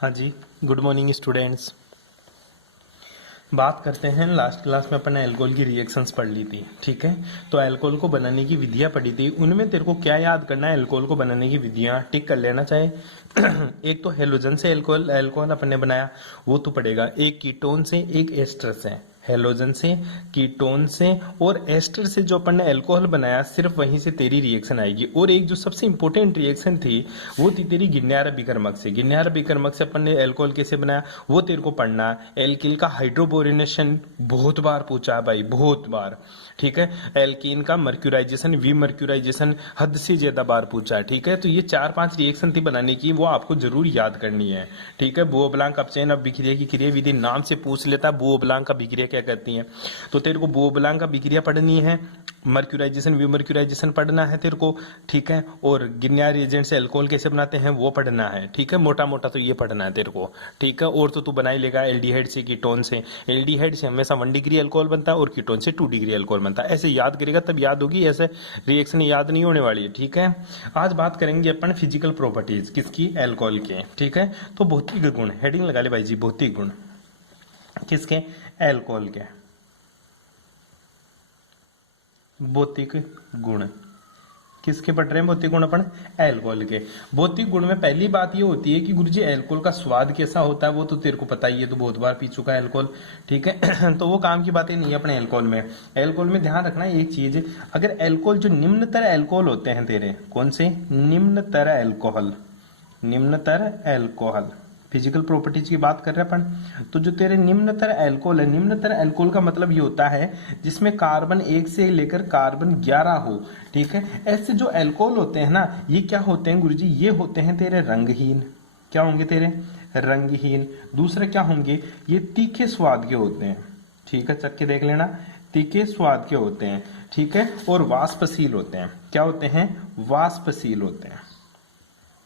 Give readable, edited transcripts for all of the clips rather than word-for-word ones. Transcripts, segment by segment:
हाँ जी, good morning students. बात करते हैं, लास्ट क्लास में अपन ने अल्कोहल की रिएक्शंस पढ़ ली थी, ठीक है। तो अल्कोहल को बनाने की विधियां पढ़ी थी, उनमें तेरे को क्या याद करना है, अल्कोहल को बनाने की विधियां टिक कर लेना चाहे। एक तो हेलोजन से अल्कोहल अल्कोहल अपन ने बनाया, वो तो पड़ेगा। एक कीटोन से, एक एस्टर से। हेलोजन से, कीटोन से और एस्टर से जो अपन ने अल्कोहल बनाया, सिर्फ वहीं से तेरी रिएक्शन आएगी। और एक जो सबसे इंपॉर्टेंट रिएक्शन थी वो थी तेरी गिन्यारा बिकर्मक से। गिन्यारा बिकर्मक से अपन ने अल्कोहल कैसे बनाया वो तेरे को पढ़ना। एल्किल का हाइड्रोबोरेनेशन बहुत बार पूछा है भाई, बहुत बार, ठीक है। एल्कीन का मर्क्यूराइजेशन, वीमर्क्यूराइजेशन हद से ज्यादा बार पूछा है, ठीक है। तो ये 4-5 रिएक्शन थी बनाने की, वो आपको जरूर याद करनी है, ठीक है। बुओब्लांक अपचयन अभिक्रिया की क्रिया विधि नाम से पूछ लेता, बुओब्लांक अभिक्रिया क्या कहती है। तो तेरे को बुओब्लांक अभिक्रिया पढ़नी है, मर्क्यूराइजेशन वीमर्क्यूराइजेशन पढ़ना है तेरे को, ठीक है। और गिन्यार एजेंट से अल्कोहल कैसे बनाते हैं वो पढ़ना है, ठीक है। मोटा मोटा तो ये पढ़ना है तेरे को, ठीक है। और तो तू बना ही लेगा एल्डिहाइड से, कीटोन से। एल्डिहाइड से हमेशा 1 डिग्री अल्कोहल बनता है और कीटोन से 2 डिग्री अल्कोहल बनता है। ऐसे याद करेगा तब याद होगी, ऐसे रिएक्शन याद नहीं होने वाली है, ठीक है। आज बात करेंगे अपन फिजिकल प्रॉपर्टीज किसकी, अल्कोहल के, ठीक है। तो भौतिक गुण, हेडिंग लगा ले भाई जी, भौतिक गुण किसके, अल्कोहल के। भौतिक गुण किसके पढ़ रहे हैं, भौतिक गुण अपन अल्कोहल के। भौतिक गुण में पहली बात ये होती है कि गुरुजी अल्कोहल का स्वाद कैसा होता है वो तो तेरे को पता ही है, तो बहुत बार पी चुका है अल्कोहल, ठीक है। तो वो काम की बातें नहीं है अपने अल्कोहल में। अल्कोहल में ध्यान रखना एक चीज, अगर अल्कोहल जो निम्नतर अल्कोहल होते हैं तेरे, कौन से निम्नतर अल्कोहल, निम्नतर अल्कोहल, फिजिकल प्रॉपर्टीज की बात कर रहे हैं अपन। तो जो तेरे निम्नतर अल्कोहल है, निम्नतर अल्कोहल का मतलब ये होता है जिसमें कार्बन 1 से लेकर कार्बन 11 हो, ठीक है। ऐसे जो अल्कोहल होते हैं ना, ये क्या होते हैं गुरुजी, ये होते हैं तेरे रंगहीन। क्या होंगे तेरे, रंगहीन। दूसरे क्या होंगे, ये तीखे स्वाद के होते हैं, ठीक है। चख के देख लेना, तीखे स्वाद के होते हैं, ठीक है। और वाष्पशील होते हैं। क्या होते हैं, वाष्पशील होते हैं।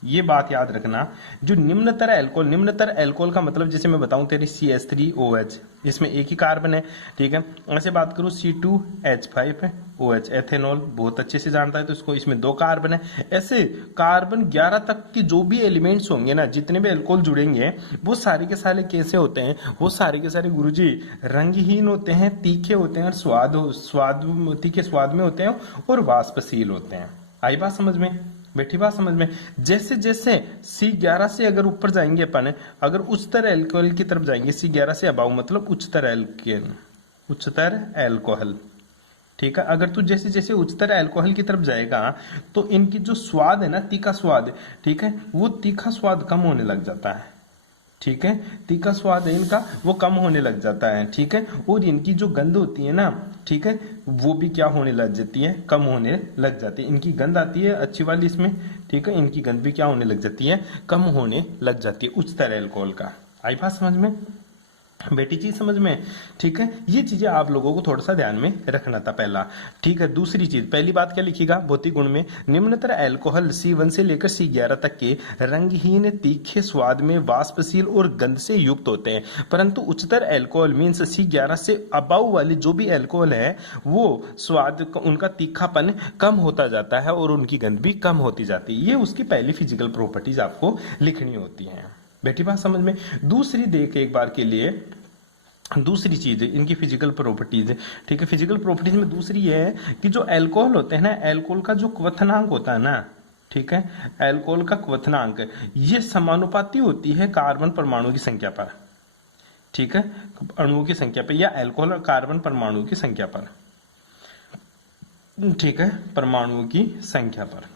ये बात याद रखना। जो निम्नतर अल्कोहल, निम्नतर अल्कोहल का मतलब जैसे मैं बताऊं तेरी CH3OH, इसमें एक ही कार्बन है, ठीक है। ऐसे बात करूं C2H5OH, एथेनॉल बहुत अच्छे से जानता है तो इसको, इसमें 2 कार्बन है। ऐसे कार्बन 11 तक के जो भी एलिमेंट्स होंगे ना, जितने भी अल्कोहल जुड़ेंगे वो सारे के सारे कैसे होते हैं, वो सारे के सारे गुरुजी रंगहीन होते हैं, तीखे होते हैं, और स्वाद तीखे स्वाद में होते हैं और वाष्पशील होते हैं। आई बात समझ में, बैठी बात समझ में। जैसे जैसे C11 से अगर ऊपर जाएंगे अपन, अगर उच्चतर अल्कोहल की तरफ जाएंगे, C11 से अबाउ मतलब उच्चतर अल्केन, उच्चतर अल्कोहल, ठीक है। अगर तू जैसे जैसे उच्चतर अल्कोहल की तरफ जाएगा तो इनकी जो स्वाद है ना, तीखा स्वाद, ठीक है, वो तीखा स्वाद कम होने लग जाता है, ठीक है। तीखा स्वाद है इनका वो कम होने लग जाता है, ठीक है। और इनकी जो गंध होती है ना, ठीक है, वो भी क्या होने लग जाती है, कम होने लग जाती है। इनकी गंध आती है अच्छी वाली इसमें, ठीक है, इनकी गंध भी क्या होने लग जाती है, कम होने लग जाती है उच्चतर अल्कोहल का। आई बात समझ में, बेटी चीज समझ में, ठीक है। ये चीजें आप लोगों को थोड़ा सा ध्यान में रखना था पहला, ठीक है। दूसरी चीज, पहली बात क्या लिखिएगा भौतिक गुण में, निम्नतर अल्कोहल C1 से लेकर C11 तक के रंगहीन, तीखे स्वाद में, वाष्पशील और गंध से युक्त होते हैं। परंतु उच्चतर अल्कोहल मीन्स C11 से अबाउ वाले जो भी अल्कोहल है वो स्वाद उनका तीखापन कम होता जाता है और उनकी गंध भी कम होती जाती है। ये उसकी पहली फिजिकल प्रॉपर्टीज आपको लिखनी होती है, बेटी बात समझ में। दूसरी देख एक बार के लिए, दूसरी चीज इनकी फिजिकल प्रॉपर्टीज, ठीक है। फिजिकल प्रॉपर्टीज में दूसरी ये है कि जो अल्कोहल होते हैं ना, अल्कोहल का जो क्वथनांक होता है ना, ठीक है, अल्कोहल का क्वथनांक ये समानुपाती होती है कार्बन परमाणु की संख्या पर, ठीक है, अणुओं की संख्या पर, या अल्कोहल और कार्बन परमाणु की संख्या पर, ठीक है, परमाणुओं की संख्या पर।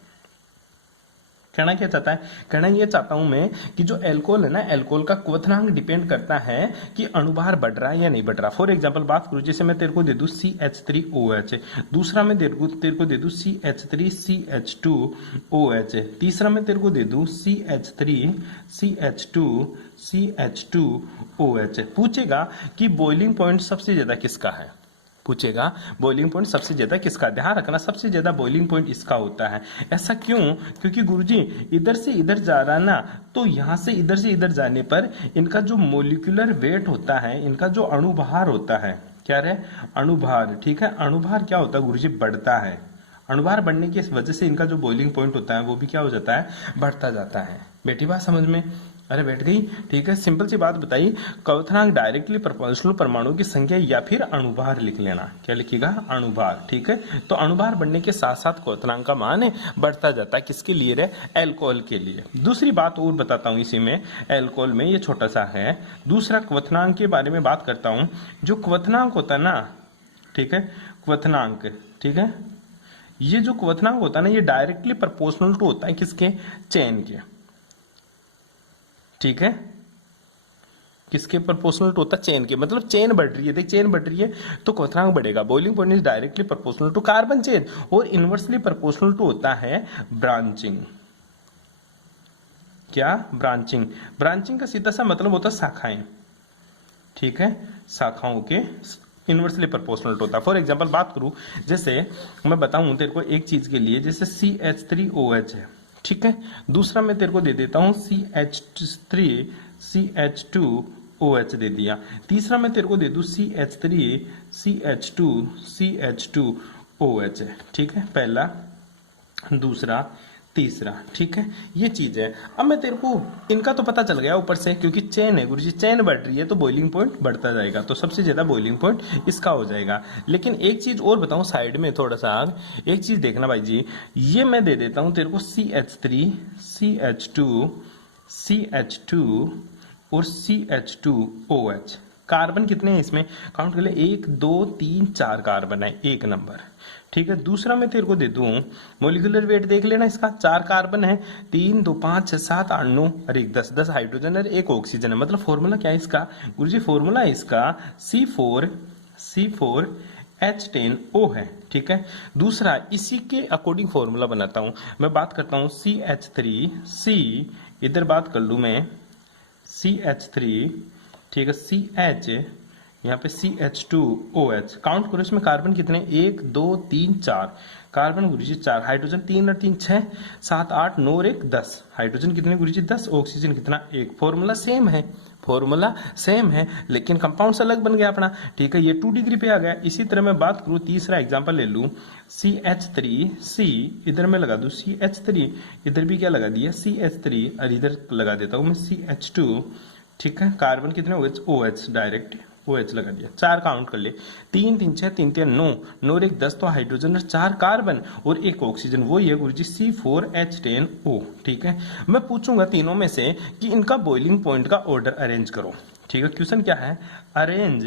कहना क्या चाहता है, कहना ये चाहता हूं मैं कि जो अल्कोहल है ना, अल्कोहल का क्वथनांक डिपेंड करता है कि अणुभार बढ़ रहा है या नहीं बढ़ रहा। फॉर एग्जांपल बात करूं, जैसे मैं तेरे को दे दूं CH3OH, दूसरा मैं तेरे को दे दूं CH3CH2OH, तीसरा मैं तेरे को दे दूं CH3CH2OH। पूछेगा कि बॉइलिंग पॉइंट सबसे ज्यादा किसका है, पूछेगा बॉइलिंग पॉइंट सबसे ज्यादा किसका। ध्यान रखना सबसे ज्यादा बॉइलिंग पॉइंट इसका होता है। ऐसा क्यों, क्योंकि गुरुजी इधर से इधर जा रहा ना, तो यहां से इधर जाने पर इनका जो मोलिकुलर वेट होता है, इनका जो अणुभार होता है, क्या रहे, अणुभार, ठीक है। अणुभार क्या होता है गुरुजी, बढ़ता है। अणुभार बढ़ने की वजह से इनका जो बॉइलिंग पॉइंट होता है वो भी क्या हो जाता है, बढ़ता जाता है। बेटी बात समझ में, अरे बैठ गई। ठीक है, सिंपल सी बात बताइए, क्वथनांक डायरेक्टली प्रोपोर्शनल परमाणु की संख्या या फिर अणुभार लिख लेना। क्या लिखिएगा? अणुभार। ठीक है, तो अणुभार बढ़ने के साथ साथ क्वथनांक का मान बढ़ता जाता है। किसके लिए रे? एल्कोहल के लिए। दूसरी बात और बताता हूं इसी में, एल्कोहल में, ये छोटा सा है। दूसरा क्वथनांक के बारे में बात करता हूं। जो क्वथनांक होता है ना, ठीक है, क्वथनांक, ठीक है, ये जो क्वथनांक होता है ना, ये डायरेक्टली प्रोपोर्शनल टू होता है किसके? चेन के। ठीक है, किसके प्रोपोर्शनल टू होता है? चेन के। मतलब चेन बढ़ रही है, देख चेन बढ़ रही है तो क्वथनांक बढ़ेगा। Boiling point is directly proportional to carbon chain और इनवर्सली प्रोपोर्शनल टू होता है ब्रांचिंग। क्या? ब्रांचिंग। ब्रांचिंग का सीधा सा मतलब होता है शाखाएं। ठीक है, शाखाओं के इनवर्सली प्रोपोर्शनल टू होता है। फॉर एग्जाम्पल बात करूं, जैसे मैं बताऊं तेरे को एक चीज के लिए, जैसे CH3OH है, ठीक है, दूसरा मैं तेरे को दे देता हूं CH3CH2OH दे दिया, तीसरा मैं तेरे को दे दूं CH3CH2CH2OH है। ठीक है, पहला, दूसरा, तीसरा। ठीक है, ये चीज है। अब मैं तेरे को इनका तो पता चल गया ऊपर से, क्योंकि चेन है गुरुजी, चेन बढ़ रही है तो बॉइलिंग पॉइंट बढ़ता जाएगा, तो सबसे ज्यादा बॉइलिंग पॉइंट इसका हो जाएगा। लेकिन एक चीज और बताऊं साइड में थोड़ा सा, एक चीज देखना भाई जी, ये मैं दे देता हूं तेरे को CH3 CH2 और CH2OH। कार्बन कितने हैं इसमें? काउंट कर ले, 1 2 3 4 कार्बन है, एक नंबर। ठीक है, दूसरा मैं तेरे को दे दूं मोलिकुलर वेट, देख लेना इसका, 4 कार्बन है, 3 2 5 6 7 8 9 और 1 10, 10 हाइड्रोजन और 1 ऑक्सीजन है। मतलब फॉर्मूला क्या है इसका? गुरुजी फॉर्मूला है इसका C4H10O है। ठीक है, दूसरा इसी के अकॉर्डिंग फॉर्मूला बनाता हूं, मैं बात करता हूं CH3C, इधर बात कर लू मैं CH3, ठीक है, CH, यहाँ पे CH2OH। काउंट करो इसमें कार्बन कितने? 1 2 3 4 कार्बन गुरुजी 4, हाइड्रोजन 3 और 3 6 7 8 9 और 1 10, हाइड्रोजन कितने गुरुजी? 10, ऑक्सीजन कितना? 1। फॉर्मूला सेम है, फॉर्मूला सेम है, लेकिन कंपाउंड्स अलग बन गया अपना। ठीक है, ये 2 डिग्री पे आ गया। इसी तरह मैं बात करूं, तीसरा एग्जांपल ले लूं, CH3C, इधर मैं लगा दूं CH3, इधर भी क्या लगा दिया? CH3, और इधर लगा देता हूं मैं CH2। ठीक है, कार्बन कितने हो गए? OH, डायरेक्ट OH लगा दिया। 4 काउंट कर ले, 3 3 6 3 3 9 9 और 1 10, तो हाइड्रोजन और 4 कार्बन और 1 ऑक्सीजन, वो ये गुरुजी C4H10O। ठीक है, मैं पूछूंगा तीनों में से कि इनका बॉइलिंग पॉइंट का ऑर्डर अरेंज करो। ठीक है, क्वेश्चन क्या है? Arrange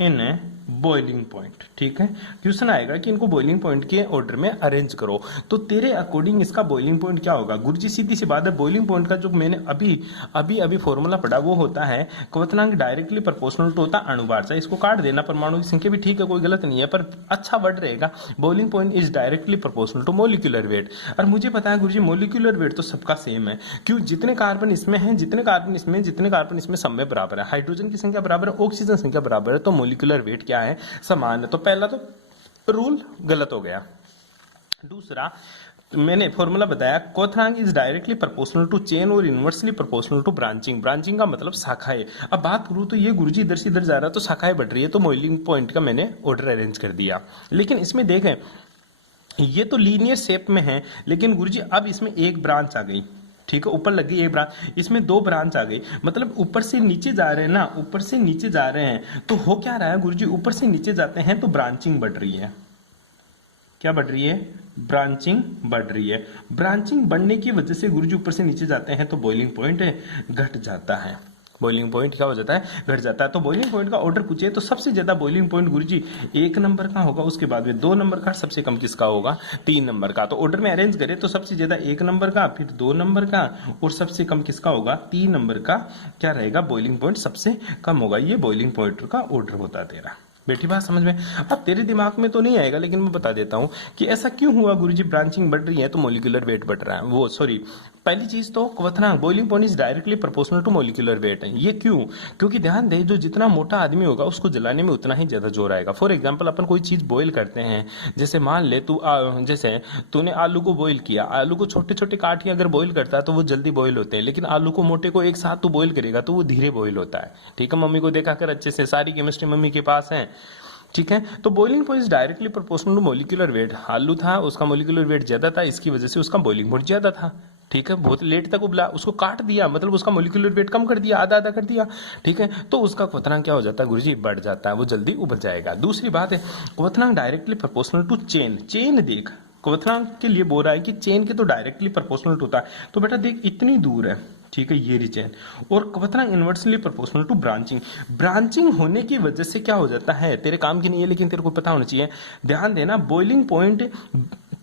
in boiling point. ठीक है, क्वेश्चन आएगा कि इनको बॉइलिंग पॉइंट के ऑर्डर में अरेंज करो, तो तेरे अकॉर्डिंग इसका बॉइलिंग पॉइंट क्या होगा? गुरुजी सीधी सी बात है, बॉइलिंग पॉइंट का जो मैंने अभी फॉर्मूला पढ़ा वो होता है क्वथनांक डायरेक्टली प्रोपोर्शनल टू होता है अणुभार से। इसको काट देना, परमाणु की संख्या भी ठीक है, कोई गलत नहीं है, पर अच्छा वर्ड रहेगा। Boiling point is directly proportional to molecular weight. और मुझे पता है गुरुजी मोलिकुलर वेट तो सबका सेम है, क्यों? जितने कार्बन इसमें है, जितने कार्बन इसमें सब में बराबर है, हाइड्रोजन की संख्या बराबर है, ऑक्सीजन संख्या बराबर है, तो मोलिकुलर वेट क्या है? समान है। तो पहला तो रूल गलत हो गया। दूसरा मैंने फॉर्मूला बताया, क्वथनांक is directly proportional to chain और inversely proportional to branching. Branching का मतलब शाखाएं। अब बात करूं तो ये गुरुजी इधर से इधर जा रहा है तो शाखाएं बढ़ रही है, तो बॉइलिंग पॉइंट का मैंने ऑर्डर अरेंज कर दिया। लेकिन इसमें देखें, ये तो लीनियर शेप में है, लेकिन गुरुजी अब इसमें एक ब्रांच आ गई। ठीक है, ऊपर लग गई एक ब्रांच, इसमें 2 ब्रांच आ गई, मतलब ऊपर से नीचे जा रहे हैं ना, ऊपर से नीचे जा रहे हैं, तो हो क्या रहा है गुरुजी? ऊपर से नीचे जाते हैं तो ब्रांचिंग बढ़ रही है। क्या बढ़ रही है? ब्रांचिंग बढ़ रही है। ब्रांचिंग बढ़ने की वजह से गुरुजी ऊपर से नीचे जाते हैं तो बॉइलिंग पॉइंट घट जाता है। बॉइलिंग पॉइंट क्या हो जाता है? घट जाता है। तो बॉइलिंग पॉइंट का ऑर्डर पूछे तो सबसे ज्यादा बॉइलिंग पॉइंट गुरुजी 1 नंबर का होगा, उसके बाद में 2 नंबर का, सबसे कम किसका होगा? 3 नंबर का। तो ऑर्डर में अरेंज करें तो सबसे ज्यादा 1 नंबर का, फिर 2 नंबर का, और सबसे कम किसका होगा? 3 नंबर का क्या रहेगा? बॉइलिंग पॉइंट सबसे कम होगा। ये बॉइलिंग पॉइंट का ऑर्डर होता है तेरा। बेटी बात समझ में? अब तेरे दिमाग में तो नहीं आएगा, लेकिन मैं बता देता हूं कि ऐसा क्यों हुआ गुरुजी, ब्रांचिंग बढ़ रही है तो मोलिकुलर वेट बढ़ रहा है। वो सॉरी, पहली चीज तो क्वथनांक boiling point is directly proportional to molecular weight है। ये क्यों? क्योंकि ध्यान दे, जो जितना मोटा आदमी होगा उसको जलाने में उतना ही ज्यादा जोर आएगा। फॉर एग्जाम्पल अपन कोई चीज बॉईल करते हैं, जैसे मान ले जैसे तूने आलू को बॉईल किया, आलू को छोटे छोटे काट के अगर बॉईल करता है तो वो जल्दी बॉईल होते हैं, लेकिन आलू को मोटे को एक साथ तू बॉईल करेगा तो वो धीरे बॉईल होता है। ठीक है, मम्मी को देखा कर अच्छे से, सारी केमिस्ट्री मम्मी के पास है। ठीक है, तो boiling point directly proportional to molecular weight. आलू था, उसका मोलिकुलर वेट ज्यादा था, इसकी वजह से उसका बॉइलिंग पॉइंट ज्यादा था। ठीक है, बहुत लेट तक उबला, उसको काट दिया, मतलब उसका मोलिकुलर वेट कम कर दिया, आधा आधा कर दिया, ठीक है, तो उसका क्वथनांक क्या हो जाता है गुरुजी, बढ़ जाता है, वो जल्दी उबल जाएगा। दूसरी बात है क्वथनांक directly proportional to chain. Chain देख, क्वथनांक के लिए बोल रहा है कि चेन के तो डायरेक्टली प्रोपोर्शनल होता है, तो बेटा देख इतनी दूर है, ठीक है, ये चेन, और क्वथनांक inversely proportional to branching. Branching होने की वजह से क्या हो जाता है, तेरे काम की नहीं है लेकिन तेरे को पता होना चाहिए, ध्यान देना, बॉइलिंग पॉइंट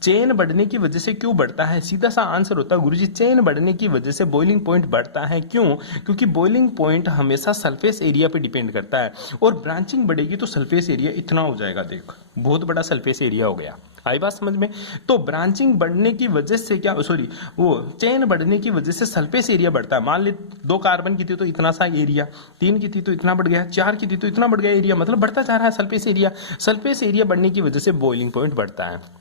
चेन बढ़ने की वजह से क्यों बढ़ता है, सीधा सा आंसर होता है गुरुजी, चेन बढ़ने की वजह से बॉइलिंग पॉइंट बढ़ता है। क्यों? क्योंकि बॉइलिंग पॉइंट हमेशा सरफेस एरिया पे डिपेंड करता है, और ब्रांचिंग बढ़ेगी तो सरफेस एरिया इतना हो जाएगा, देख बहुत बड़ा सरफेस एरिया हो गया। आई बात समझ में? तो ब्रांचिंग बढ़ने की वजह से क्या, सॉरी, वो चेन बढ़ने की वजह से सरफेस एरिया बढ़ता है। मान ले 2 कार्बन की थी तो इतना सा एरिया, 3 की थी तो इतना बढ़ गया, 4 की थी तो इतना बढ़ गया एरिया, मतलब बढ़ता जा रहा है सरफेस एरिया। सरफेस एरिया बढ़ने की वजह से बॉइलिंग पॉइंट बढ़ता है।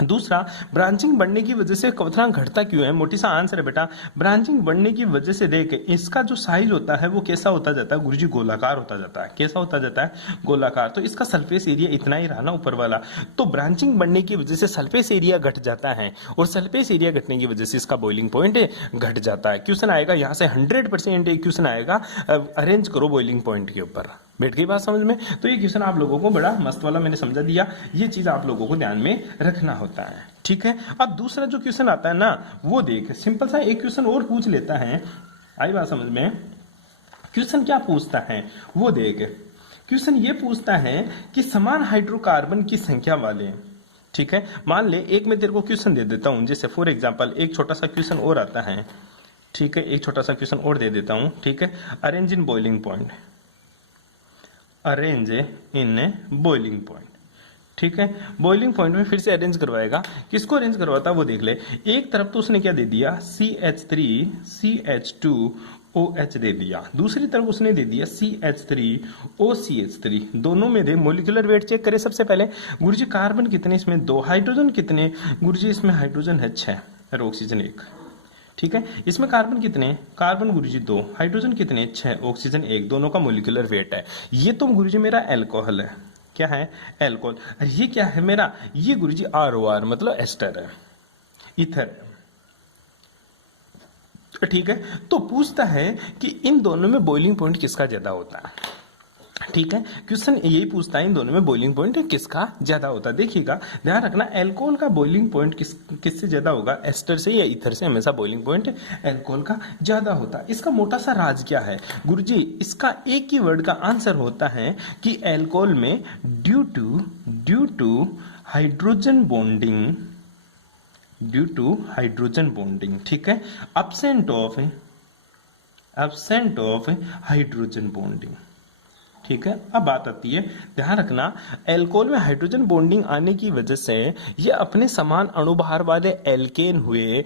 दूसरा, ब्रांचिंग बढ़ने की वजह से क्वथनांक घटता क्यों है, मोटी सा आंसर है बेटा, ब्रांचिंग बढ़ने की वजह से देख इसका जो साइज होता है वो कैसा होता जाता है गुरुजी, गोलाकार होता जाता है। कैसा होता जाता है? गोलाकार। तो इसका सरफेस एरिया इतना ही रहा ना ऊपर वाला, तो ब्रांचिंग बढ़ने की वजह से सरफेस एरिया घट जाता है, और सरफेस एरिया घटने की वजह से इसका बॉइलिंग पॉइंट घट जाता है। क्वेश्चन आएगा यहाँ से 100% क्वेश्चन आएगा, अरेंज करो बॉइलिंग पॉइंट के ऊपर। बैठ गई बात समझ में? तो ये क्वेश्चन आप लोगों को बड़ा मस्त वाला मैंने समझा दिया, ये चीज आप लोगों को ध्यान में रखना होता है, ठीक है। अब दूसरा जो क्वेश्चन आता है ना, वो देख, सिंपल सा एक क्वेश्चन और पूछ लेता है, आई बात समझ में? क्वेश्चन क्या पूछता है वो देख, क्वेश्चन ये पूछता है कि समान हाइड्रोकार्बन की संख्या वाले, ठीक है, मान ले एक मैं तेरे को क्वेश्चन दे देता हूं, जैसे फॉर एग्जांपल एक छोटा सा क्वेश्चन और आता है, ठीक है, एक छोटा सा क्वेश्चन और दे देता हूं, ठीक है, arrange in boiling point, arrange in boiling point, ठीक है, बॉइलिंग पॉइंट में फिर से अरेंज करवाएगा, किसको अरेंज करवाता है वो देख ले। एक तरफ तो उसने क्या दे दिया, CH3CH2OH दे दिया, दूसरी तरफ उसने दे दिया CH3OCH3, दोनों में दे, मोलिकुलर वेट चेक करे सबसे पहले, गुरुजी कार्बन कितने इसमें, 2, हाइड्रोजन कितने, गुरुजी इसमें हाइड्रोजन है 6 और ऑक्सीजन 1, ठीक है, इसमें कार्बन कितने, कार्बन गुरुजी 2, हाइड्रोजन कितने 6, ऑक्सीजन 1, दोनों का मोलिकुलर वेट है। ये तो गुरुजी मेरा एल्कोहल है, क्या है, एल्कोहल। अरे ये क्या है मेरा, ये गुरुजी ROR मतलब एस्टर है, इथर, ठीक है। तो पूछता है कि इन दोनों में बॉइलिंग पॉइंट किसका ज्यादा होता है, ठीक है, क्वेश्चन यही पूछता है इन दोनों में बॉइलिंग पॉइंट किसका ज्यादा होता है। देखिएगा, ध्यान रखना, अल्कोहल का बॉइलिंग पॉइंट किससे ज्यादा होगा, एस्टर से या ईथर से, हमेशा बॉइलिंग पॉइंट अल्कोहल का ज्यादा होता है। इसका मोटा सा राज क्या है गुरुजी, इसका एक ही वर्ड का आंसर होता है कि अल्कोहल में ड्यू टू हाइड्रोजन बॉन्डिंग, ठीक है, एब्सेंट ऑफ हाइड्रोजन बॉन्डिंग, ठीक है। अब बात आती है, ध्यान रखना, अल्कोहल में हाइड्रोजन बॉन्डिंग आने की वजह से ये अपने समान अणुभार वाले एल्केन हुए,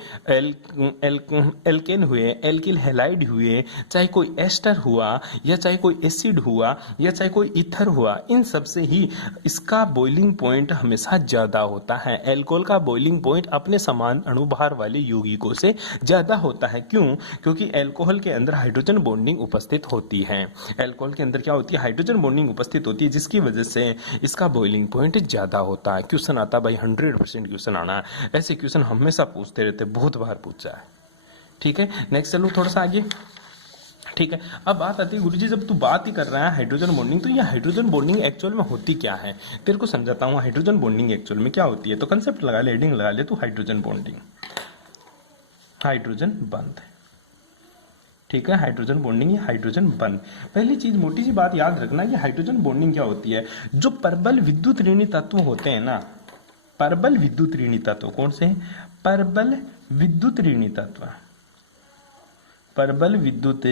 एल्किल हैलाइड हुए, चाहे कोई एस्टर हुआ या चाहे कोई एसिड हुआ या चाहे कोई ईथर हुआ, इन सब से ही इसका बॉइलिंग पॉइंट हमेशा ज्यादा होता है। अल्कोहल का बॉइलिंग पॉइंट अपने समान अणुभार वाले यौगिकों से ज्यादा होता है। क्यों? क्योंकि अल्कोहल के अंदर हाइड्रोजन बॉन्डिंग उपस्थित होती है, अल्कोहल के अंदर क्या होती है, हाइड्रोजन बॉन्डिंग उपस्थित होती है, जिसकी वजह से इसका बॉइलिंग पॉइंट ज्यादा होता है। क्वेश्चन आता भाई 100% क्वेश्चन आना है, ऐसे क्वेश्चन हमेशा पूछते रहते, बहुत बार पूछा है, ठीक है। नेक्स्ट चलो थोड़ा सा आगे, ठीक है। अब बात आती है गुरुजी, जब तू बात ही कर रहा है हाइड्रोजन बॉन्डिंग, तो ये हाइड्रोजन बॉन्डिंग एक्चुअल में होती क्या है, तेरे को समझाता हूँ हाइड्रोजन बॉन्डिंग एक्चुअल में क्या होती है। तो कंसेप्ट लगा ले, हेडिंग लगा ले तू, हाइड्रोजन बॉन्डिंग, हाइड्रोजन बंध, ठीक है, हाइड्रोजन बॉन्डिंग, हाइड्रोजन बंध। पहली चीज मोटी सी बात याद रखना, ये हाइड्रोजन बॉन्डिंग क्या होती है, जो प्रबल विद्युत ऋणी तत्व होते हैं ना, प्रबल विद्युत ऋणी तत्व, कौन से, प्रबल विद्युत ऋणी तत्व, प्रबल विद्युत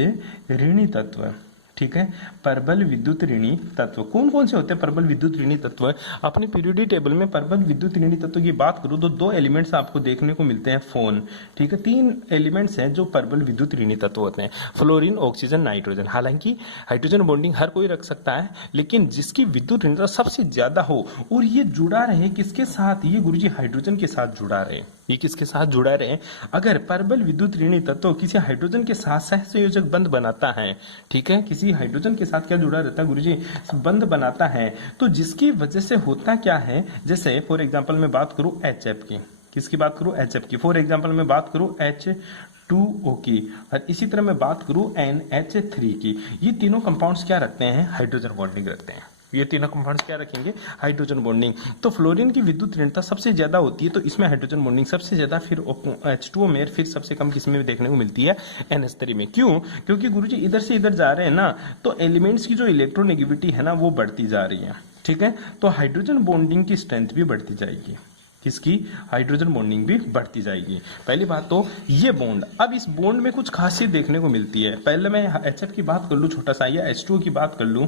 ऋणी तत्व, ठीक है, प्रबल विद्युत ऋणी तत्व कौन कौन से होते हैं, प्रबल विद्युत ऋणी तत्व। अपने पीरियोडिक टेबल में प्रबल विद्युत ऋणी तत्व की बात करूं तो 2 एलिमेंट्स आपको देखने को मिलते हैं, फोन, ठीक है, 3 एलिमेंट्स हैं जो प्रबल विद्युत ऋणी तत्व होते हैं, फ्लोरीन, ऑक्सीजन, नाइट्रोजन। हालांकि हाइड्रोजन बॉन्डिंग हर कोई रख सकता है, लेकिन जिसकी विद्युत ऋणता सबसे ज्यादा हो और ये जुड़ा रहे किसके साथ, ये गुरुजी हाइड्रोजन के साथ जुड़ा रहे, ये किसके साथ जुड़ा रहे, अगर प्रबल विद्युत ऋणी तत्व किसी हाइड्रोजन के साथ सहसंयोजक बंध बनाता है, ठीक है, किसी हाइड्रोजन के साथ क्या जुड़ा रहता है गुरुजी, बंध बनाता है, तो जिसकी वजह से होता क्या है, जैसे फॉर एग्जांपल मैं बात करूं HF की, किसकी बात करूं, HF की। फॉर एग्जांपल मैं बात करूं H2O की, और इसी तरह मैं बात करूं NH3 की। ये तीनों कंपाउंड्स क्या रखते हैं, हाइड्रोजन बॉन्डिंग रखते हैं। ये तीनों कंपाउंड्स क्या रखेंगे, हाइड्रोजन बॉन्डिंग। तो फ्लोरीन की विद्युत ऋणता सबसे ज्यादा होती है, तो इसमें हाइड्रोजन बॉन्डिंग सबसे ज्यादा, फिर H2O में, फिर सबसे कम किसमें देखने को मिलती है, NH3 में। क्यों, क्योंकि गुरुजी इधर से इधर जा रहे हैं ना, तो एलिमेंट्स की जो इलेक्ट्रोनेगेटिविटी है ना वो बढ़ती जा रही है, ठीक है। तो हाइड्रोजन बॉन्डिंग की स्ट्रेंथ भी बढ़ती जाएगी, किसकी, हाइड्रोजन बॉन्डिंग भी बढ़ती जाएगी। पहली बात तो ये बॉन्ड, अब इस बॉन्ड में कुछ खासियत देखने को मिलती है। पहले मैं HF की बात कर लूं छोटा सा, या H2O की बात कर लूं।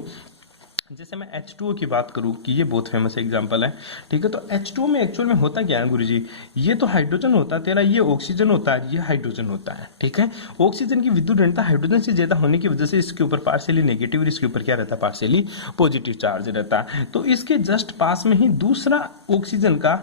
जैसे मैं H2O की बात करूं कि ये बहुत फेमस एग्जांपल है, ठीक है। तो H2O में एक्चुअल में होता क्या है गुरुजी, ये तो हाइड्रोजन होता है तेरा, ये ऑक्सीजन होता है, ये हाइड्रोजन होता है, ठीक है। ऑक्सीजन की विद्युत ऋणता हाइड्रोजन से ज्यादा होने की वजह से इसके ऊपर पार्शियली नेगेटिव और इसके ऊपर क्या रहता है, पार्शियली पॉजिटिव चार्ज रहता है। तो इसके जस्ट पास में ही दूसरा ऑक्सीजन का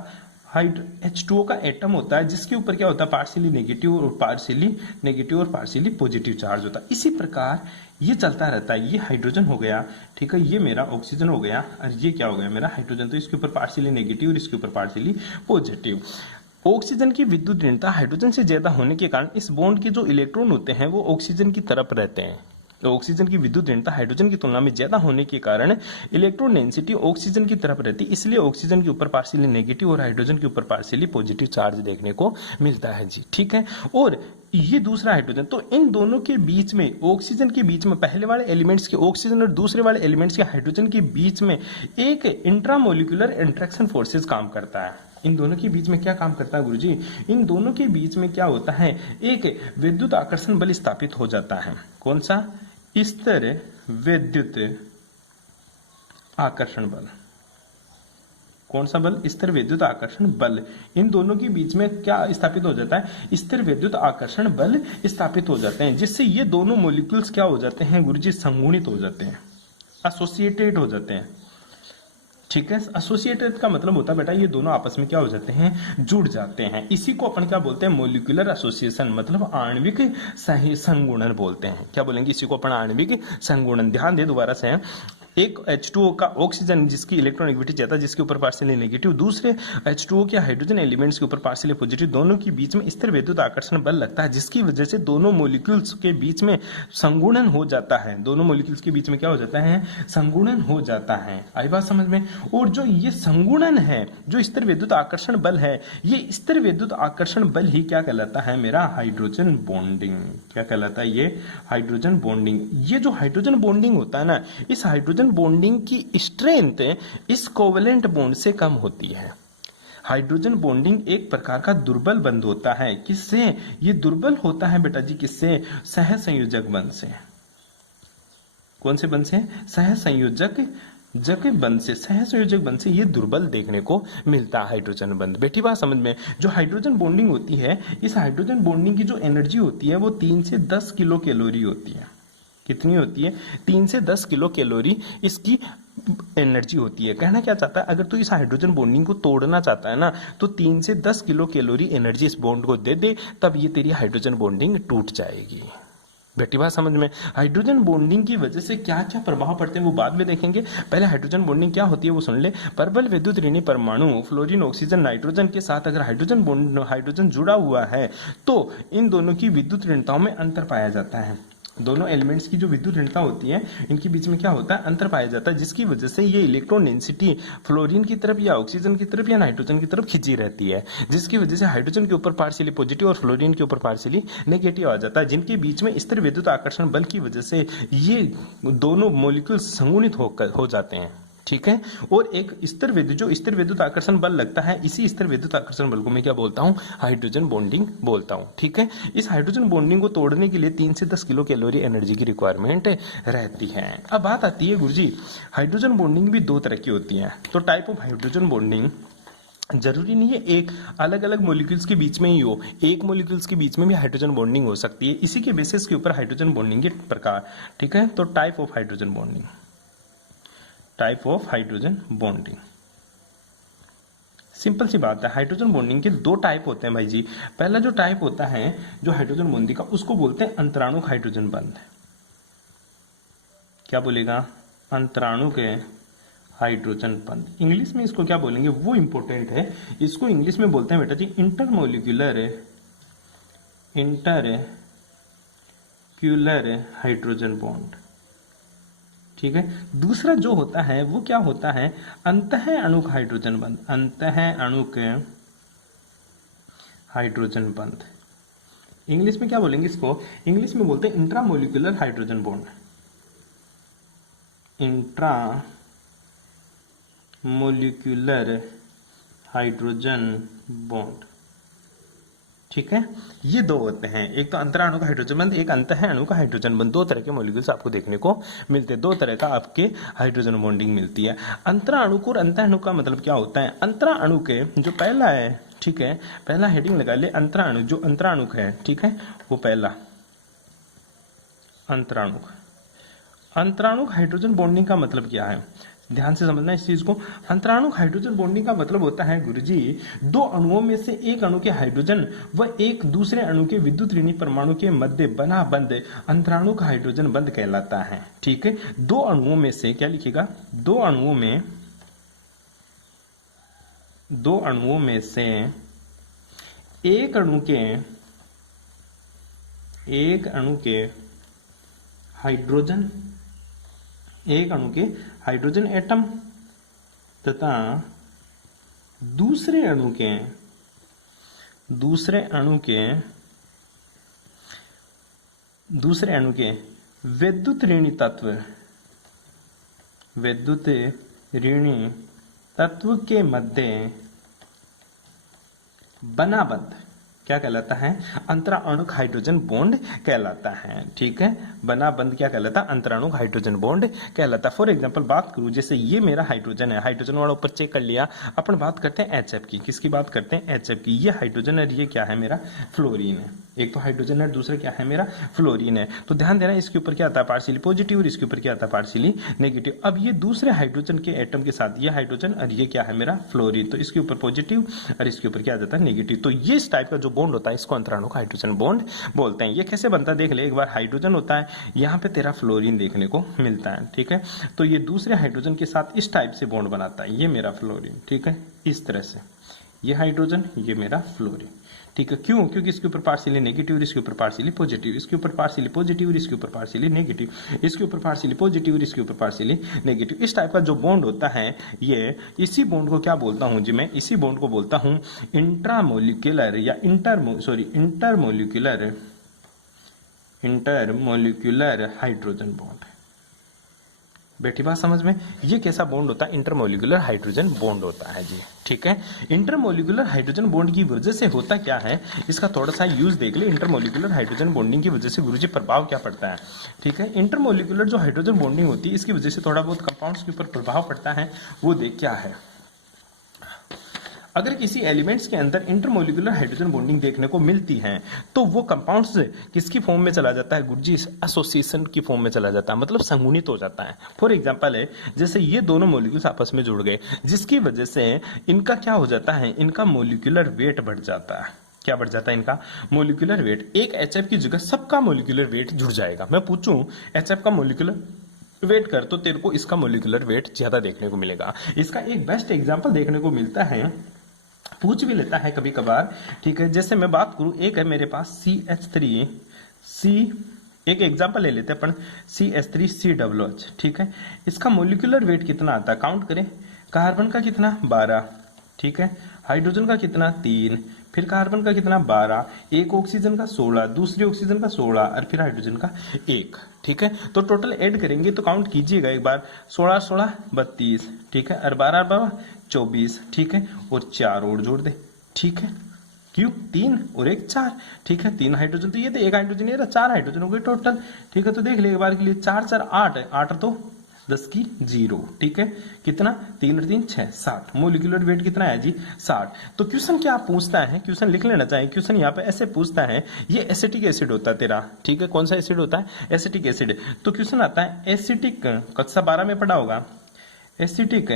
H2O का एटम होता है, जिसके ऊपर क्या होता है, पार्शियली नेगेटिव और पार्शियली पॉजिटिव चार्ज होता है। इसी प्रकार ये चलता रहता है। ये हाइड्रोजन हो गया, ठीक है, ये मेरा ऑक्सीजन हो गया, और ये क्या हो गया, मेरा हाइड्रोजन। तो इसके ऊपर पार्शियली नेगेटिव और इसके ऊपर पार्शियली पॉजिटिव। ऑक्सीजन की विद्युत ऋणता हाइड्रोजन से ज्यादा होने के कारण इस बॉन्ड के जो इलेक्ट्रॉन होते हैं वो ऑक्सीजन की तरफ रहते हैं। तो ऑक्सीजन की विद्युत ऋणता हाइड्रोजन की तुलना में ज्यादा होने के कारण इलेक्ट्रॉन डेंसिटी ऑक्सीजन की तरफ रहती है, इसलिए ऑक्सीजन के ऊपर पार्शियली नेगेटिव और हाइड्रोजन के ऊपर पार्शियली पॉजिटिव चार्ज देखने को मिलता है जी, ठीक है। और ये दूसरा हाइड्रोजन, तो इन दोनों के बीच में, ऑक्सीजन के बीच में, पहले वाले एलिमेंट्स के ऑक्सीजन और दूसरे वाले एलिमेंट्स के हाइड्रोजन के बीच में एक इंट्रामोलिकुलर इंट्रैक्शन फोर्सेस काम करता है। इन दोनों के बीच में क्या काम करता है गुरुजी, इन दोनों के बीच में क्या होता है, एक विद्युत आकर्षण बल स्थापित हो जाता है। कौन सा, स्थिर विद्युत आकर्षण बल। कौन सा बल, स्थिर विद्युत आकर्षण बल। इन दोनों के बीच में क्या स्थापित हो जाता है, स्थिर विद्युत आकर्षण बल स्थापित हो जाते हैं, जिससे ये दोनों मॉलिक्यूल्स क्या हो जाते हैं गुरुजी, संगुणित हो जाते हैं, एसोसिएटेड हो जाते हैं, ठीक है। एसोसिएटेड का मतलब होता है बेटा ये दोनों आपस में क्या हो जाते हैं, जुड़ जाते हैं। इसी को अपन क्या बोलते हैं, मॉलिक्यूलर एसोसिएशन, मतलब आणविक संगुणन बोलते हैं। क्या बोलेंगे, इसी को अपन आणविक संगुणन। ध्यान दे दोबारा से, एक H2O का ऑक्सीजन जिसकी इलेक्ट्रोनेगेटिविटी ज्यादा, जिसके ऊपर पार्शियली नेगेटिव, दूसरे H2O के हाइड्रोजन एलिमेंट्स के ऊपर पार्शियली पॉजिटिव, दोनों के बीच में स्थिर विद्युत आकर्षण बल लगता है, जिसकी वजह से दोनों मॉलिक्यूल्स के बीच में संगुणन हो जाता है। दोनों मॉलिक्यूल्स के बीच में क्या हो जाता है, संगुणन हो जाता है। आई बात समझ में। और जो ये संगुणन है, जो स्थिर विद्युत आकर्षण बल है, ये स्थिर विद्युत आकर्षण बल ही क्या कहलाता है, मेरा हाइड्रोजन बॉन्डिंग। क्या कहलाता है, ये हाइड्रोजन बॉन्डिंग। ये जो हाइड्रोजन बॉन्डिंग होता है ना, इस हाइड्रोजन बॉन्डिंग की स्ट्रेंथ इस कोवेलेंट बॉन्ड से कम होती है। हाइड्रोजन बॉन्डिंग एक प्रकार का दुर्बल बंध होता है। किससे ये दुर्बल होता है बेटा जी, किससे, सहसंयोजक बंध से। कौन से बंध से, सहसंयोजक बंध से, सहसंयोजक बंध से ये दुर्बल देखने को मिलता है हाइड्रोजन बंध। बेटी बात समझ में। जो हाइड्रोजन बॉन्डिंग होती है, इस हाइड्रोजन बॉन्डिंग की जो एनर्जी होती है वो 3 से 10 किलो कैलोरी होती है। कितनी होती है, 3 से 10 किलो कैलोरी इसकी एनर्जी होती है। कहना क्या चाहता है, अगर तू इस हाइड्रोजन बॉन्डिंग को तोड़ना चाहता है ना, तो 3 से 10 किलो कैलोरी एनर्जी इस बॉन्ड को दे दे, तब ये तेरी हाइड्रोजन बॉन्डिंग टूट जाएगी। बेटी बात समझ में। हाइड्रोजन बॉन्डिंग की वजह से क्या क्या प्रभाव पड़ते हैं वो बाद में देखेंगे। पहले हाइड्रोजन बॉन्डिंग क्या होती है वो सुन ले। प्रबल विद्युत ऋणी परमाणु फ्लोरीन, ऑक्सीजन, नाइट्रोजन के साथ अगर हाइड्रोजन जुड़ा हुआ है, तो इन दोनों की विद्युत ऋणताओं में अंतर पाया जाता है। दोनों एलिमेंट्स की जो विद्युत ऋणता होती है, इनके बीच में क्या होता है, अंतर पाया जाता है, जिसकी वजह से ये इलेक्ट्रॉन डेंसिटी फ्लोरीन की तरफ या ऑक्सीजन की तरफ या नाइट्रोजन की तरफ खिंची रहती है, जिसकी वजह से हाइड्रोजन के ऊपर पार्शियली पॉजिटिव और फ्लोरीन के ऊपर पार्शियली नेगेटिव आ जाता है, जिनके बीच में स्थिर विद्युत आकर्षण बल की वजह से ये दोनों मॉलिक्यूल संगुणित हो जाते हैं, ठीक है। और एक स्थिर विद्युत आकर्षण बल लगता है, इसी स्थिर विद्युत आकर्षण बल को मैं क्या बोलता हूं, हाइड्रोजन बॉन्डिंग बोलता हूं, ठीक है। इस हाइड्रोजन बॉन्डिंग को तोड़ने के लिए 3 से 10 किलो कैलोरी एनर्जी की रिक्वायरमेंट रहती है। अब बात आती है गुरुजी, हाइड्रोजन बॉन्डिंग भी 2 तरह की होती है। तो टाइप ऑफ हाइड्रोजन बॉन्डिंग जरूरी नहीं है एक अलग अलग मॉलिक्यूल्स के बीच में ही हो, एक मॉलिक्यूल्स के बीच में भी हाइड्रोजन बॉन्डिंग हो सकती है। इसी के बेसिस के ऊपर हाइड्रोजन बॉन्डिंग के प्रकार, ठीक है। तो type of hydrogen bonding, type of hydrogen bonding, simple सी बात है। हाइड्रोजन बॉन्डिंग के 2 टाइप होते हैं भाई जी। पहला जो टाइप होता है जो हाइड्रोजन बॉन्डिंग का, उसको बोलते हैं अंतराणुक हाइड्रोजन बंध। क्या बोलेगा, अंतराणुक हाइड्रोजन बंध। इंग्लिश में इसको क्या बोलेंगे वो इंपॉर्टेंट है। इसको इंग्लिश में बोलते हैं बेटा जी इंटरमोलिक्यूलर हाइड्रोजन बॉन्ड। ठीक है। दूसरा जो होता है वो क्या होता है, अंतः अणुक हाइड्रोजन बंध। अंतः अणुक हाइड्रोजन बंध इंग्लिश में क्या बोलेंगे इसको, इंग्लिश में बोलते हैं intramolecular hydrogen bond. Intramolecular hydrogen bond. ठीक है। ये दो होते हैं, एक तो अंतराणु का हाइड्रोजन बंध, एक अंतः अणु का हाइड्रोजन बंध। दो तरह के मॉलिक्यूल्स आपको देखने को मिलते हैं, दो तरह का आपके हाइड्रोजन बॉन्डिंग मिलती है। अंतराणु और अंतः अणु का मतलब क्या होता है, अंतराणु के जो पहला है, ठीक है, पहला हेडिंग लगा ले अंतराणु, जो अंतराणु है, ठीक है, वो पहला अंतराणु। अंतराणु हाइड्रोजन बॉन्डिंग का मतलब क्या है, ध्यान से समझना इस चीज को। अंतराणु हाइड्रोजन बॉन्डिंग का मतलब होता है गुरुजी, दो अणुओं में से एक अणु के हाइड्रोजन व एक दूसरे अणु के विद्युत ऋणी परमाणु के मध्य बना बंध अंतराणु का हाइड्रोजन बंध कहलाता है। ठीक है। दो अणुओं में से क्या लिखेगा, दो अणुओं में से एक अणु के हाइड्रोजन एटम तथा दूसरे अणु के विद्युत ऋणी तत्व के मध्य बना बंध क्या कहलाता है, अंतराणुक हाइड्रोजन बॉन्ड कहलाता है। ठीक है। बना बंध क्या कहलाता है, अंतराणुक हाइड्रोजन बॉन्ड कहलाता है। फॉर एग्जांपल बात करूं, जैसे ये मेरा हाइड्रोजन है, हाइड्रोजन वाला ऊपर चेक कर लिया, अपन बात करते हैं HF की। किसकी बात करते हैं, HF की। ये हाइड्रोजन है, ये क्या है मेरा फ्लोरीन है। एक तो हाइड्रोजन है, दूसरा क्या है मेरा फ्लोरीन है। तो ध्यान देना, इसके ऊपर क्या आता है पार्शियली पॉजिटिव और इसके ऊपर क्या आता है पार्शियली नेगेटिव। अब ये दूसरे हाइड्रोजन के एटम के साथ ये हाइड्रोजन और ये क्या है मेरा फ्लोरीन, तो इसके ऊपर पॉजिटिव और इसके ऊपर क्या आ जाता है नेगेटिव। तो ये इस टाइप का जो बॉन्ड होता है इसको अंतराणुक हाइड्रोजन बॉन्ड बोलते हैं। ये कैसे बनता है देख ले एक बार, हाइड्रोजन होता है, यहाँ पे तेरा फ्लोरीन देखने को मिलता है। ठीक है। तो ये दूसरे हाइड्रोजन के साथ इस टाइप से बॉन्ड बनाता है, ये मेरा फ्लोरीन। ठीक है। इस तरह से ये हाइड्रोजन, ये मेरा फ्लोरीन। ठीक है। क्यों, क्योंकि इसके ऊपर पार्शियली नेगेटिव और इसके ऊपर पार्शियली पॉजिटिव, इसके ऊपर पार्शियली पॉजिटिव और इसके ऊपर पार्शियली नेगेटिव, इसके ऊपर पार्शियली पॉजिटिव और इसके ऊपर पार्शियली नेगेटिव। इस टाइप का जो बॉन्ड होता है, ये इसी बॉन्ड को क्या बोलता हूं जी, मैं इसी बॉन्ड को बोलता हूं इंट्रामोलिक्यूलर या इंटरमोलिक्यूलर हाइड्रोजन बॉन्ड। बैठी बात समझ में। ये कैसा बॉन्ड होता है, इंटरमोलिकुलर हाइड्रोजन बॉन्ड होता है जी। ठीक है। इंटरमोलिकुलर हाइड्रोजन बॉन्ड की वजह से होता क्या है, इसका थोड़ा सा यूज देख ले। इंटरमोलिकुलर हाइड्रोजन बॉन्डिंग की वजह से गुरुजी प्रभाव क्या पड़ता है। ठीक है। इंटरमोलिकुलर जो हाइड्रोजन बॉन्डिंग होती है, इसकी वजह से थोड़ा बहुत कंपाउंड्स के ऊपर प्रभाव पड़ता है, वो देख क्या है। अगर किसी एलिमेंट्स के अंदर इंटरमोलिकुलर हाइड्रोजन बॉन्डिंग देखने को मिलती है, तो वो कंपाउंड्स किसकी फॉर्म में चला जाता है गुरुजी, एसोसिएशन की फॉर्म में चला जाता है, मतलब संगुणित हो जाता है। फॉर एग्जांपल है, जैसे ये दोनों मॉलिक्यूल्स आपस में जुड़ गए, जिसकी वजह से इनका क्या हो जाता है, इनका मोलिकुलर वेट बढ़ जाता है। क्या बढ़ जाता है इनका मोलिकुलर वेट। एक HF की जगह सबका मोलिकुलर वेट जुड़ जाएगा। मैं पूछूं HF का मोलिकुलर वेट कर, तो तेरे को इसका मोलिकुलर वेट ज्यादा देखने को मिलेगा। इसका एक बेस्ट एग्जांपल देखने को मिलता है, पूछ भी लेता है कभी कभार। ठीक है। जैसे मैं बात करूं, एक है मेरे पास CH3C, एक एग्जांपल ले लेते हैं अपन, CH3COOH। ठीक है। इसका मोलिकुलर वेट कितना आता है, काउंट करें। कार्बन का कितना 12, ठीक है, हाइड्रोजन का कितना 3, फिर कार्बन का कितना 12, एक ऑक्सीजन का 16, दूसरे ऑक्सीजन का 16 और फिर हाइड्रोजन का 1। ठीक है। तो टोटल ऐड करेंगे तो काउंट कीजिएगा एक बार, 16 16 32, ठीक है, और 12 12 24, ठीक है, और 4 और जोड़ दे। ठीक है। क्यों, 3 और 1 4, ठीक है। 3 हाइड्रोजन तो ये थे, एक हाइड्रोजन ये रहा, 4 हाइड्रोजन हो गए टोटल। ठीक है। तो देख ले एक बार के लिए, 4 4 8, 8 तो 10 की 0, ठीक है, कितना 3 और 3 6, 60। मोलिकुलर वेट कितना है जी 60। तो क्वेश्चन क्या पूछता है, क्वेश्चन लिख लेना चाहिए। क्वेश्चन यहाँ पे ऐसे पूछता है, ये एसिटिक एसिड होता है तेरा, ठीक है, कौन सा एसिड होता है, एसिटिक एसिड। तो क्वेश्चन आता है एसिटिक, कक्षा 12 में पढ़ा होगा, एसिटिक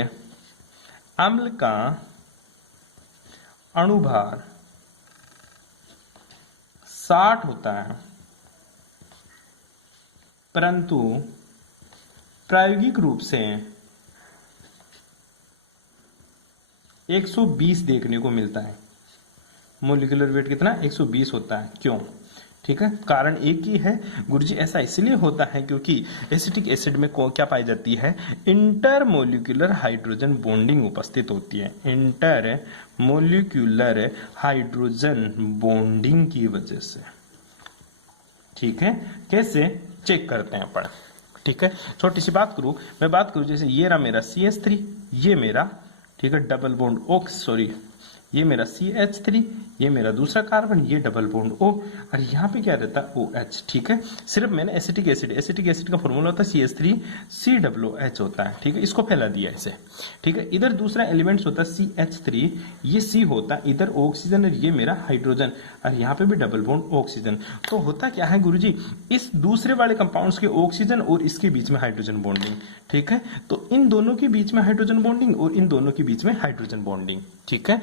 अम्ल का अणुभार 60 होता है, परंतु प्रायोगिक रूप से 120 देखने को मिलता है। मोलिकुलर वेट कितना 120 होता है। क्यों? ठीक है, कारण एक ही है गुरुजी, ऐसा इसलिए होता है क्योंकि एसिटिक एसिड में क्या पाई जाती है, इंटरमोलिकुलर हाइड्रोजन बॉन्डिंग उपस्थित होती है। इंटरमोलिकुलर हाइड्रोजन बॉन्डिंग की वजह से। ठीक है, कैसे चेक करते हैं अपन। ठीक है, छोटी सी बात करूं, मैं बात करूं जैसे ये रहा मेरा CH3, ये मेरा ठीक है डबल बॉन्ड O, सॉरी ये मेरा CH3, ये मेरा दूसरा कार्बन, ये डबल बॉन्ड O, और यहाँ पे क्या रहता है OH। ठीक है, सिर्फ मैंने एसिटिक एसिड का फॉर्मूला होता है CH3COOH होता है। ठीक है, इसको फैला दिया ऐसे। ठीक है, इधर दूसरा एलिमेंट्स होता है CH3, ये C होता है, इधर ऑक्सीजन और ये मेरा हाइड्रोजन, और यहाँ पे भी डबल बॉन्ड ऑक्सीजन। तो होता क्या है गुरुजी, इस दूसरे वाले कंपाउंड्स के ऑक्सीजन और इसके बीच में हाइड्रोजन बॉन्डिंग। ठीक है, तो इन दोनों के बीच में हाइड्रोजन बॉन्डिंग और इन दोनों के बीच में हाइड्रोजन बॉन्डिंग। ठीक है,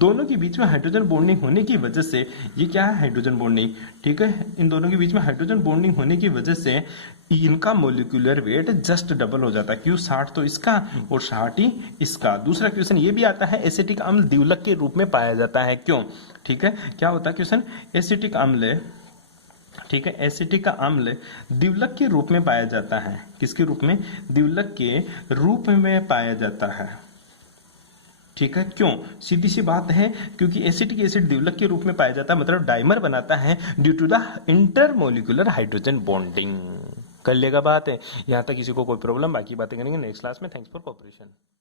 दोनों के बीच में हाइड्रोजन बॉन्डिंग होने की वजह से ये क्या है हाइड्रोजन बॉन्डिंग। ठीक है, इन दोनों के बीच में हाइड्रोजन बॉन्डिंग होने की वजह से इनका मोलिकुलर वेट जस्ट डबल हो जाता है। क्यों? 60 तो इसका और 60 ही इसका। दूसरा क्वेश्चन ये भी आता है, एसिटिक अम्ल द्विलक के रूप में पाया जाता है। क्यों? ठीक है, क्या होता है क्वेश्चन, एसिटिक अम्ल, ठीक है, एसिटिक अम्ल द्विलक के रूप में पाया जाता है। किसके रूप में? द्विलक के रूप में पाया जाता है। ठीक है, क्यों? सीधी सी बात है, क्योंकि एसिटिक एसिड द्विलक के रूप में पाया जाता है, मतलब डाइमर बनाता है due to the intermolecular hydrogen bonding. कर लेगा बात है, यहां तक किसी को कोई प्रॉब्लम? बाकी बातें करेंगे नेक्स्ट क्लास में। Thanks for cooperation.